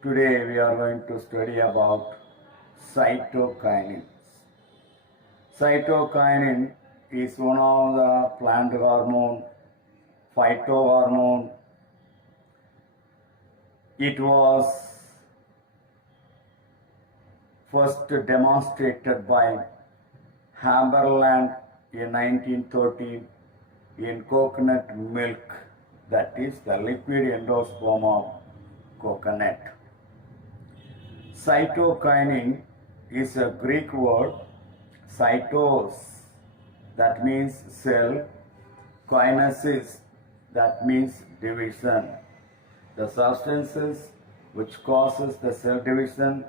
Today we are going to study about cytokinin. Cytokinin is one of the plant hormone, phytohormone. It was first demonstrated by Hamberland in 1913 in coconut milk, that is the liquid endosperm of coconut. Cytokinin is a Greek word, cytos, that means cell, kinesis, that means division. The substances which causes the cell division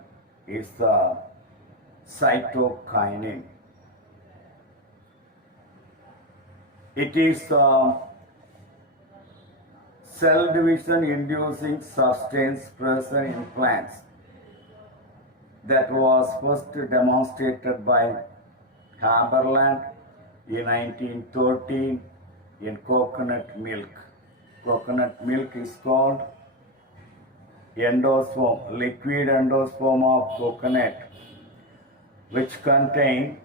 is the cytokinin. It is the cell division inducing substance present in plants that was first demonstrated by Hamberland in 1913 in coconut milk. Coconut milk is called endosperm, liquid endosperm of coconut, which contain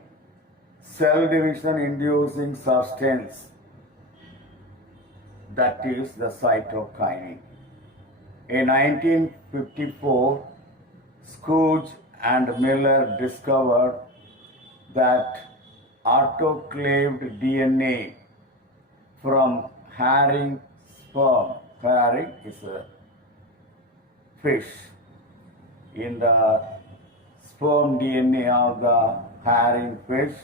cell division inducing substance, that is the cytokinin. In 1954, Scrooge and Miller discovered that autoclaved DNA from herring sperm, herring is a fish, in the sperm DNA of the herring fish,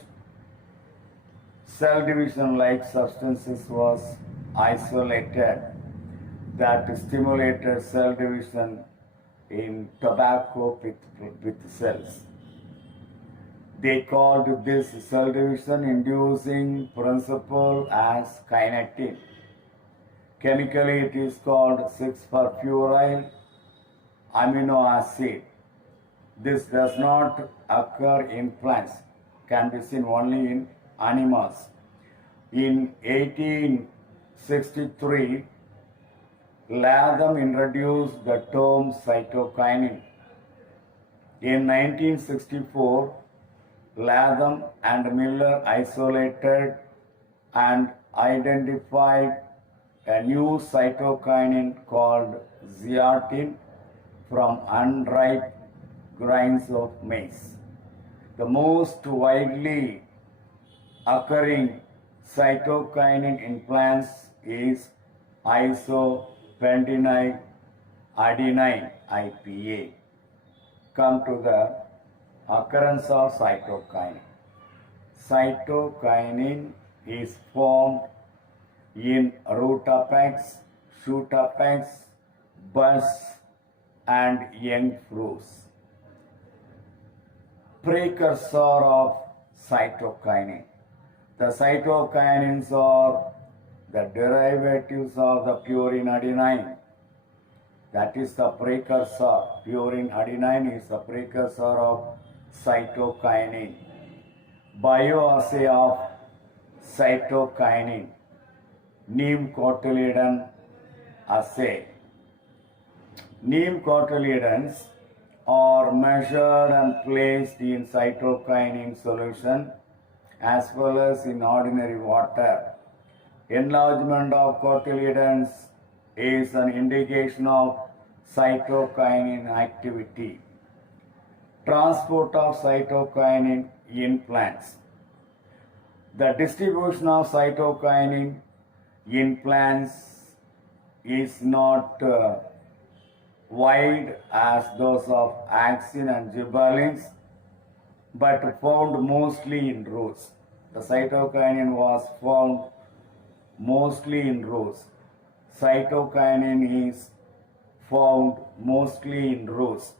cell division like substances was isolated that stimulated cell division in tobacco with cells. They called this cell division inducing principle as kinetin. Chemically it is called 6-furfuryl amino acid. This does not occur in plants, can be seen only in animals. In 1863, Latham introduced the term cytokinin. In 1964, Latham and Miller isolated and identified a new cytokinin called zeatin from unripe grains of maize. The most widely occurring cytokinin in plants is isopentenyl adenine, IPA. Come to the occurrence of cytokinin. Cytokinin is formed in root apex, shoot apex, buds, and young fruits. Precursor of cytokinin. The cytokinins are the derivatives of the purine adenine. That is the precursor. Purine adenine is the precursor of cytokinin. Bioassay of cytokinin. Neem cotyledon assay. Neem cotyledons are measured and placed in cytokinin solution as well as in ordinary water. Enlargement of cotyledons is an indication of cytokinin activity. Transport of cytokinin in plants. The distribution of cytokinin in plants is not wide as those of axin and gibberellins, but found mostly in roots. The cytokinin was found mostly in roots. Cytokinin is found mostly in roots.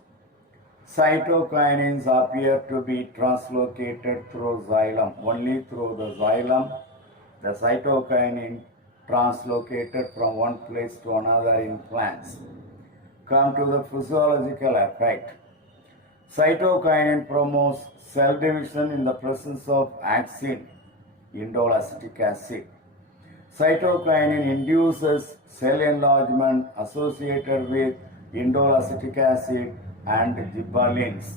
Cytokinins appear to be translocated through xylem. Only through the xylem, the cytokinin translocated from one place to another in plants. Come to the physiological effect. Cytokinin promotes cell division in the presence of axin, indole acetic acid. Cytokinin induces cell enlargement associated with indole acetic acid, and gibberellins.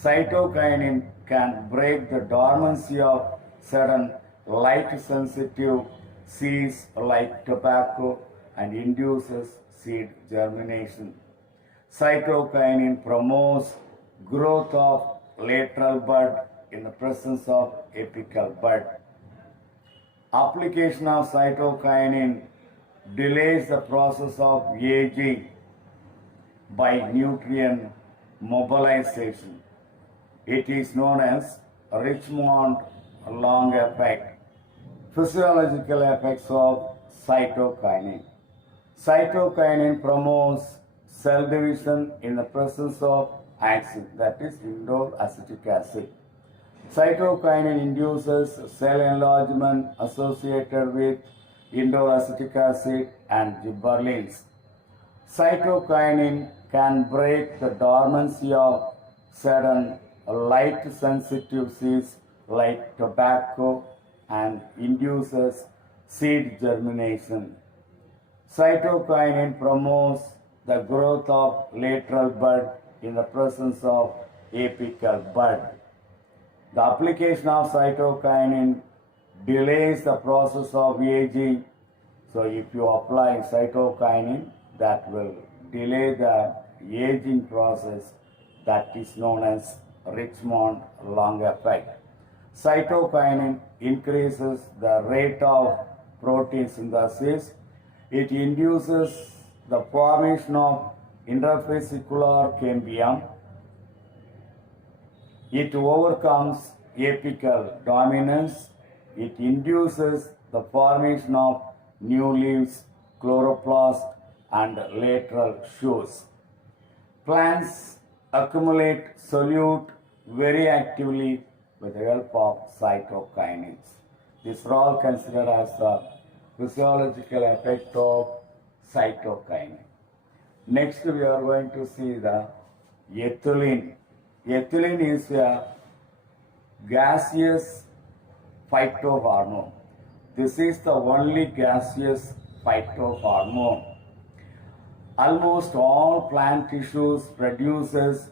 Cytokinin can break the dormancy of certain light-sensitive seeds like tobacco and induces seed germination. Cytokinin promotes growth of lateral bud in the presence of apical bud. Application of cytokinin delays the process of aging by nutrient mobilization. It is known as Richmond long effect. Physiological effects of cytokinin. Cytokinin promotes cell division in the presence of acid, that is indole acetic acid. Cytokinin induces cell enlargement associated with indole acetic acid and gibberellins. Cytokinin can break the dormancy of certain light-sensitive seeds like tobacco and induces seed germination. Cytokinin promotes the growth of lateral bud in the presence of apical bud. The application of cytokinin delays the process of aging. So if you apply cytokinin, that will delay the aging process, that is known as Richmond long effect. Cytokinin increases the rate of protein synthesis. It induces the formation of intravesicular cambium. It overcomes apical dominance. It induces the formation of new leaves, chloroplast, and lateral shoots. Plants accumulate solute very actively with the help of cytokinins. These are all considered as the physiological effect of cytokinin. Next, we are going to see the ethylene. Ethylene is a gaseous phytohormone. This is the only gaseous phytohormone. Almost all plant tissues produces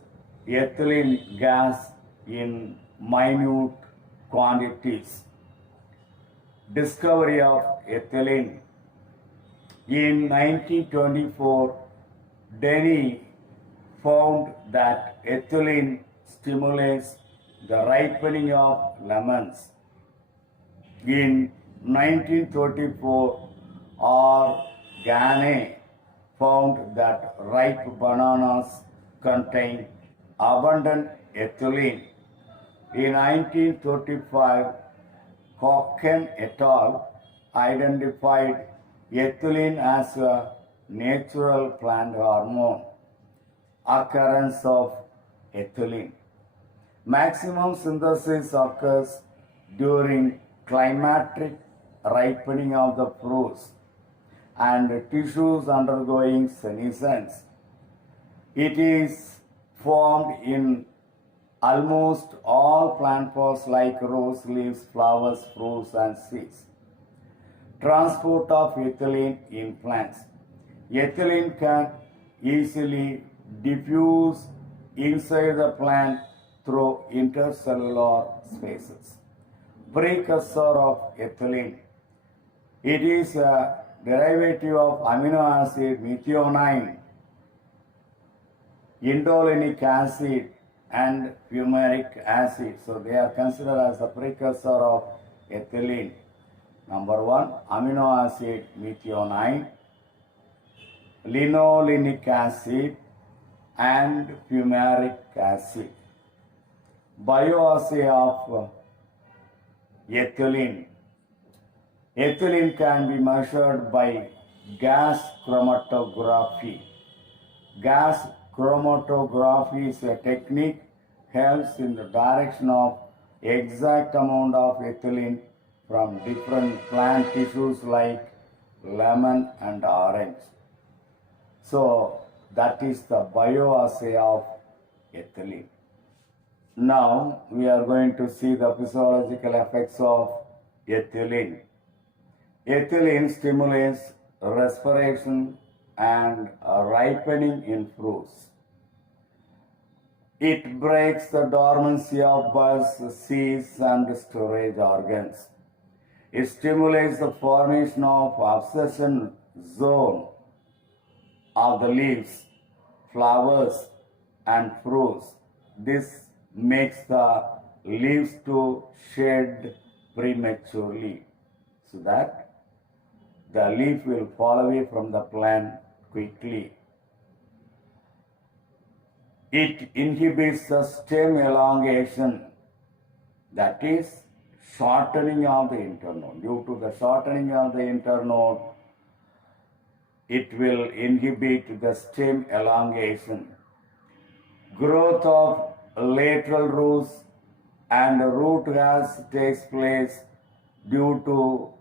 ethylene gas in minute quantities. Discovery of ethylene. In 1924, Denny found that ethylene stimulates the ripening of lemons. In 1934, Gane found that ripe bananas contain abundant ethylene. In 1935, Cocken et al. Identified ethylene as a natural plant hormone. Occurrence of ethylene. Maximum synthesis occurs during climatic ripening of the fruits and tissues undergoing senescence. It is formed in almost all plant parts like rose leaves, flowers, fruits, and seeds. Transport of ethylene in plants. Ethylene can easily diffuse inside the plant through intercellular spaces. Precursor of ethylene. It is a derivative of amino acid methionine, indolenic acid, and fumaric acid. So they are considered as the precursor of ethylene. Number one, amino acid methionine, linolenic acid, and fumaric acid. Bioassay of ethylene. Ethylene can be measured by gas chromatography. Gas chromatography is a technique helps in the direction of exact amount of ethylene from different plant tissues like lemon and orange. So that is the bioassay of ethylene. Now we are going to see the physiological effects of ethylene. Ethylene stimulates respiration and ripening in fruits. It breaks the dormancy of buds, seeds, and storage organs. It stimulates the formation of abscission zone of the leaves, flowers, and fruits. This makes the leaves to shed prematurely so that the leaf will fall away from the plant quickly. It inhibits the stem elongation, that is, shortening of the internode. Due to the shortening of the internode, it will inhibit the stem elongation. Growth of lateral roots and root hairs takes place due to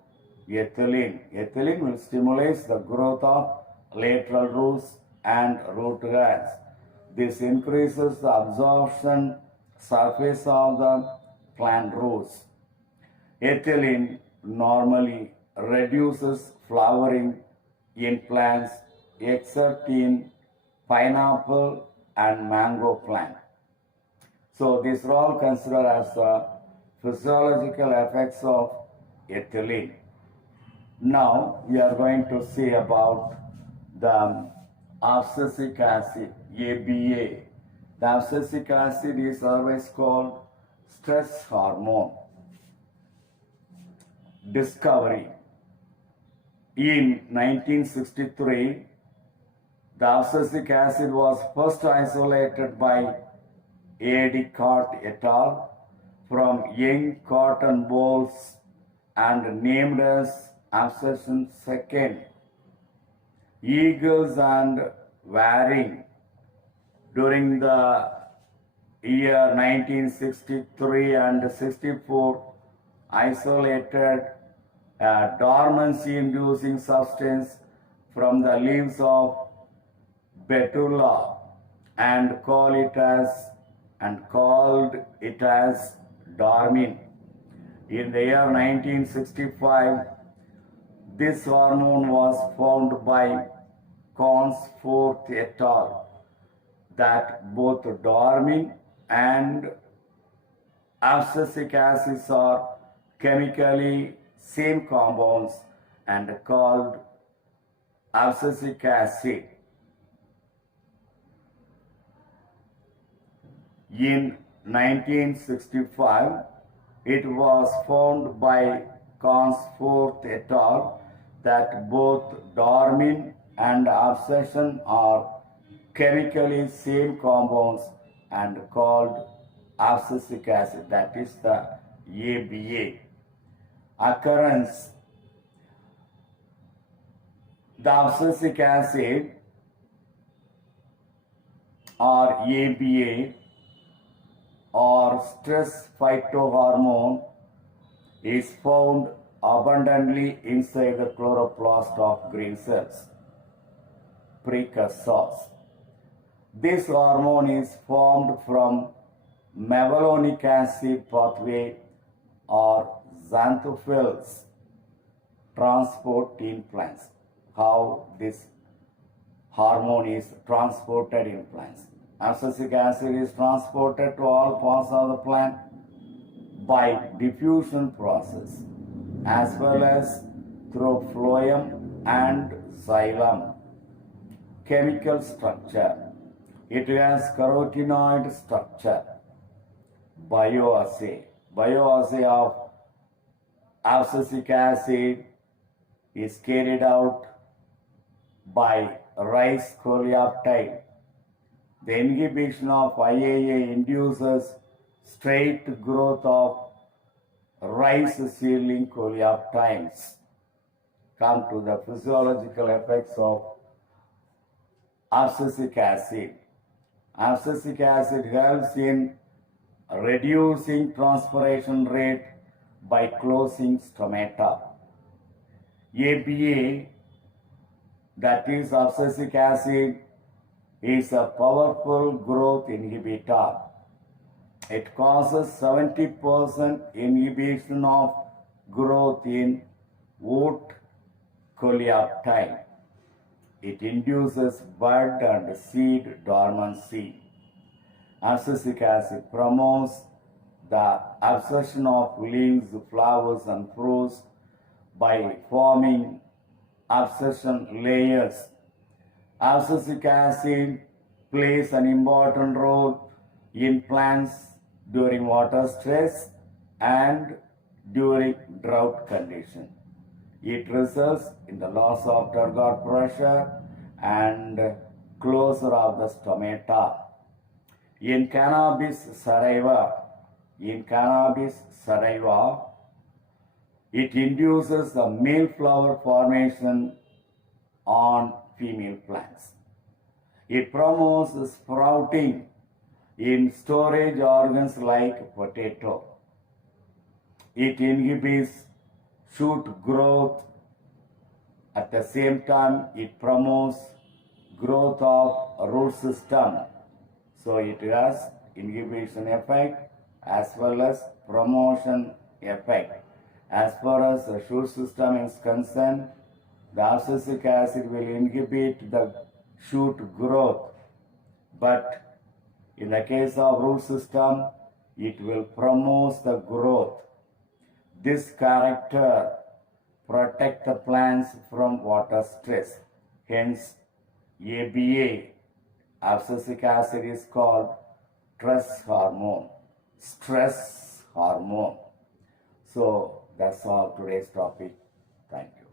ethylene. Ethylene will stimulate the growth of lateral roots and root hairs. This increases the absorption surface of the plant roots. Ethylene normally reduces flowering in plants except in pineapple and mango plant. So these are all considered as the physiological effects of ethylene. Now we are going to see about the abscisic acid, ABA. The abscisic acid is always called stress hormone. Discovery. In 1963, the abscisic acid was first isolated by A. Descartes et al. From young cotton bolls and named as abscission second. Eagles and Waring during the year 1963 and 64 isolated a dormancy-inducing substance from the leaves of Betula and called it as dormin. In the year 1965, this hormone was found by Consforth et al. That both dormin and abscisic acids are chemically same compounds and called abscisic acid. In 1965, it was found by Consforth et al. That both dormin and abscission are chemically same compounds and called abscisic acid, that is the ABA. Occurrence. The abscisic acid or ABA or stress phytohormone is found abundantly inside the chloroplast of green cells, precursors. This hormone is formed from mevalonic acid pathway or xanthophylls transport in plants. How this hormone is transported in plants. Abscisic acid is transported to all parts of the plant by diffusion process as well as through phloem and xylem. Chemical structure. It has carotenoid structure. Bioassay. Bioassay of abscisic acid is carried out by rice coleoptile. The inhibition of IAA induces straight growth of rice seedling coleoptiles. Come to the physiological effects of abscisic acid. Abscisic acid helps in reducing transpiration rate by closing stomata. ABA, that is abscisic acid, is a powerful growth inhibitor. It causes 70% inhibition of growth in oat coleoptile. It induces bud and seed dormancy. Abscisic acid promotes the absorption of leaves, flowers, and fruits by forming absorption layers. Abscisic acid plays an important role in plants during water stress and during drought condition. It results in the loss of turgor pressure and closure of the stomata. In cannabis sativa, it induces the male flower formation on female plants. It promotes sprouting in storage organs like potato. It inhibits shoot growth. At the same time, it promotes growth of root system. So it has inhibition effect as well as promotion effect. As far as the shoot system is concerned, the abscisic acid will inhibit the shoot growth, but in the case of root system, it will promote the growth. This character protects the plants from water stress. Hence, ABA, abscisic acid, is called stress hormone. So that's all today's topic. Thank you.